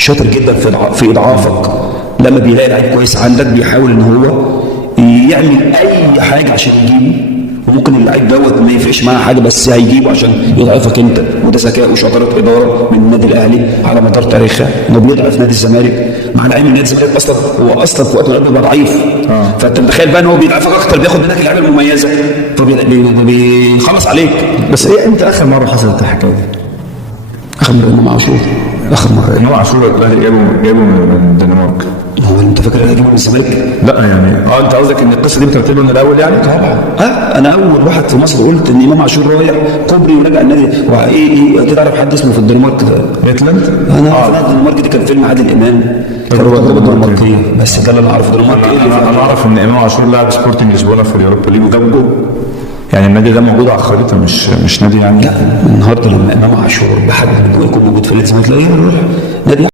شاطر جدا في اضعافك. لما بيلاقي لعيب كويس عندك بيحاول ان هو يعمل اي حاجه عشان يجيبه، وممكن اللعيب دوت ما يفرقش معاه حاجه بس هيجيبه عشان يضعفك انت. وده ذكاء وشطاره اداره من النادي الاهلي على مدار تاريخه، انه بيضعف نادي الزمالك، مع العلم نادي الزمالك اصلا هو اصلا في وقت من بيبقى ضعيف. فانت متخيل بقى ان هو بيضعفك اكتر، بياخد منك اللعيبه المميزه فبيخلص عليك. بس ايه امتى اخر مره حصلت الحكايه دي؟ اخر مره امام عاشور، اخر مره امام عاشور الاهلي جابه من الدنمارك. هو انت فاكر الاهلي جابه من الزمالك؟ لا يعني انت قصدك ان القصه دي بترتب له من الاول يعني؟ طبعا. انا اول واحد في مصر قلت ان امام عاشور رايح كوبري وراجع النادي. وايه تعرف حد اسمه في الدنمارك ده؟ ميتلاند؟ انا اعرف الدنمارك دي كان فيلم عادل امام، كان تجربه دنماركيه، بس ده اللي انا اعرفه. الدنمارك انا اعرف ان امام عاشور لاعب سبورتنج لشبونه في اليوروبا ليج وجاب جول. يعني النادي ده موجود على الخريطه، مش نادي يعني. لا النهارده لما امام عاشور بحد انه يكون موجود في الزمالك تلاقيه يروح نادي